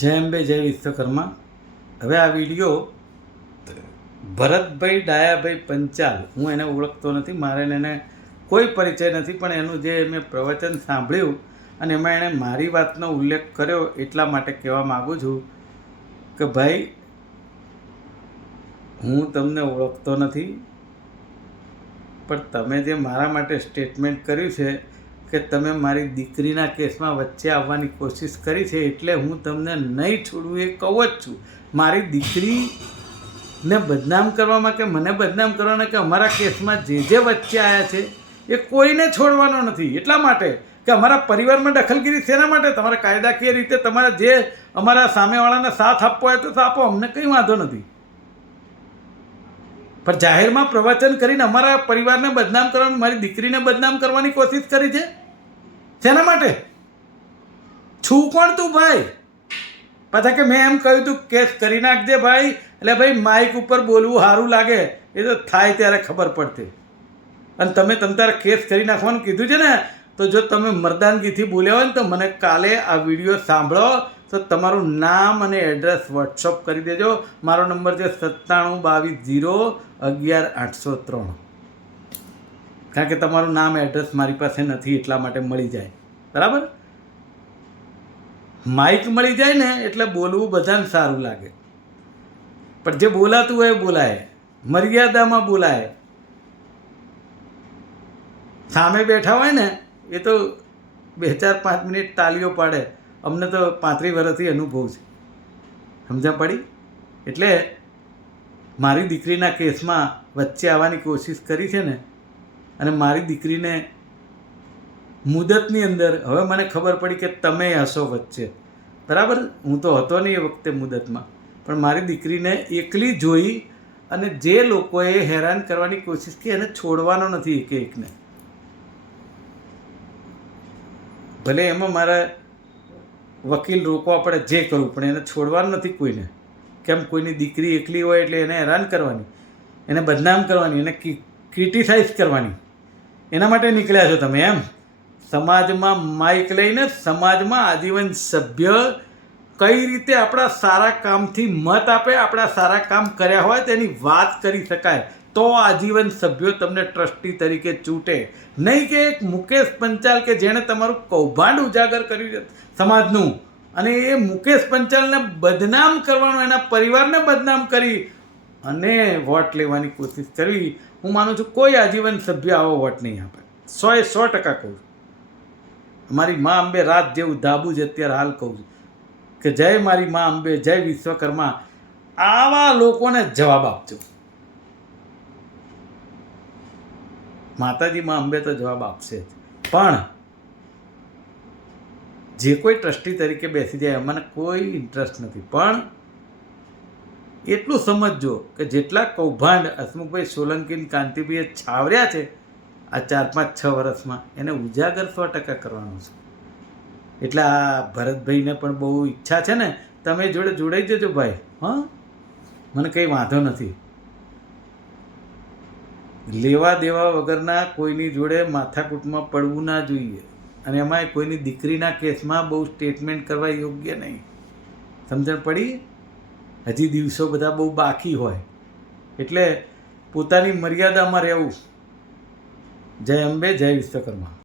જય અંબે જય વિશ્વકર્મા. હવે આ વિડીયો ભરતભાઈ ડાયાભાઈ પંચાલ, હું એને ઓળખતો નથી, મારે એને કોઈ પરિચય નથી, પણ એનું જે મેં પ્રવચન સાંભળ્યું અને એમાં એણે મારી વાતનો ઉલ્લેખ કર્યો એટલા માટે કહેવા માગું છું કે ભાઈ, હું તમને ઓળખતો નથી, પણ તમે જે મારા માટે સ્ટેટમેન્ટ કર્યું છે કે તમે મારી દીકરીના કેસમાં વચ્ચે આવવાની કોશિશ કરી છે, એટલે હું તમને નહીં છોડું એ કહું જ છું. મારી દીકરીને બદનામ કરવામાં કે મને બદનામ કરવાના કે અમારા કેસમાં જે વચ્ચે આવ્યા છે એ કોઈને છોડવાનો નથી. એટલા માટે કે અમારા પરિવારમાં દખલગીરી શેના માટે? તમારે કાયદાકીય રીતે તમારે જે અમારા સામેવાળાને સાથ આપવો હોય તો આપો, અમને કંઈ વાંધો નથી. પણ જાહેરમાં પ્રવચન કરીને અમારા પરિવારને બદનામ કરવાની, મારી દીકરીને બદનામ કરવાની કોશિશ કરી છે. શેના માટે? છું કોણ તું ભાઈ? પાછા કે મેં એમ કહ્યું તું કેસ કરી નાખજે ભાઈ. એટલે ભાઈ, માઇક ઉપર બોલવું સારું લાગે એ તો થાય ત્યારે ખબર પડતી. અને તમે તારે કેસ કરી નાખવાનું કીધું છે ને, તો જો તમે મર્દાનગીથી બોલ્યા હોય ને તો મને કાલે આ વિડીયો સાંભળો તો તમારું નામ અને એડ્રેસ વોટ્સઅપ કરી દેજો. મારો નંબર છે 9722011803. કારણ કે તમારું નામ એડ્રેસ મારી પાસે નથી, એટલા માટે મળી જાય. બરાબર? માઇક મળી જાય ને એટલે બોલવું બધાને સારું લાગે. પણ જે બોલાતું હોય એ બોલાય, મર્યાદામાં બોલાય. સામે બેઠા હોય ને એ તો 2-4-5 મિનિટ તાલીઓ પાડે. અમને તો 35 વર્ષથી અનુભવ છે. સમજણ પડી? એટલે મારી દીકરીના કેસમાં વચ્ચે આવવાની કોશિશ કરી છે ને, અને મારી દીકરીને મુદતની અંદર, હવે મને ખબર પડી કે તમે હશો વચ્ચે, બરાબર? હું તો હતો નહીં એ વખતે મુદતમાં, પણ મારી દીકરીને એકલી જોઈ અને જે લોકોએ હેરાન કરવાની કોશિશ કરી એને છોડવાનો નથી એક એકને. ભલે એમાં મારા વકીલ રોકવા પડે, જે કરવું, પણ એને છોડવાનું નથી કોઈને. કેમ? કોઈની દીકરી એકલી હોય એટલે એને હેરાન કરવાની, એને બદનામ કરવાની, એને ક્રિટિસાઇઝ કરવાની. એના માટે નીકળ્યા છો તમે એમ? સમાજમાં માઇક લઈને સમાજમાં આજીવન સભ્ય કઈ રીતે આપણા સારા કામથી મત આપે, આપણા સારા કામ કર્યા હોય તેની વાત કરી શકાય, તો આજીવન સભ્યો તમને ટ્રસ્ટી તરીકે ચૂંટે. નહીં કે એક મુકેશ પંચાલ કે જેણે તમારું કૌભાંડ ઉજાગર કર્યું છે સમાજનું, અને એ મુકેશ પંચાલને બદનામ કરવાનો, એના પરિવારને બદનામ કરી અને વોટ લેવાની કોશિશ કરવી. હું માનું છું કોઈ આજીવન સભ્ય આવો વોટ નહીં આપે. 100% કહું છું. મારી મા અંબે રાત જેવું ધાબુ જ અત્યારે હાલ કહું છું કે જય મારી મા અંબે, જય વિશ્વકર્મા. આવા લોકોને જવાબ આપજો. માતાજી મા અંબે તો જવાબ આપશે જ, પણ જે કોઈ ટ્રસ્ટી તરીકે બેસી જાય મને કોઈ ઇન્ટરેસ્ટ નથી. પણ એટલું સમજજો કે જેટલા કૌભાંડ હસમુખભાઈ સોલંકી, કાંતિભાઈએ છાવર્યા છે આ 4-5-6 વર્ષમાં, એને ઉજાગર 100% કરવાનું છે. એટલે આ ભરતભાઈને પણ બહુ ઈચ્છા છે ને, તમે જોડે જોડાઈ જજો ભાઈ. હા, મને કંઈ વાંધો નથી. લેવા દેવા વગરના કોઈની જોડે માથાકૂટમાં પડવું ના જોઈએ. અને એમાંય કોઈની દીકરીના કેસમાં બહુ સ્ટેટમેન્ટ કરવા યોગ્ય નહીં. સમજણ પડી? હજી દિવસો બધા બહુ બાકી હોય, એટલે પોતાની મર્યાદામાં રહેવું. જય અંબે, જય વિશ્વકર્મા.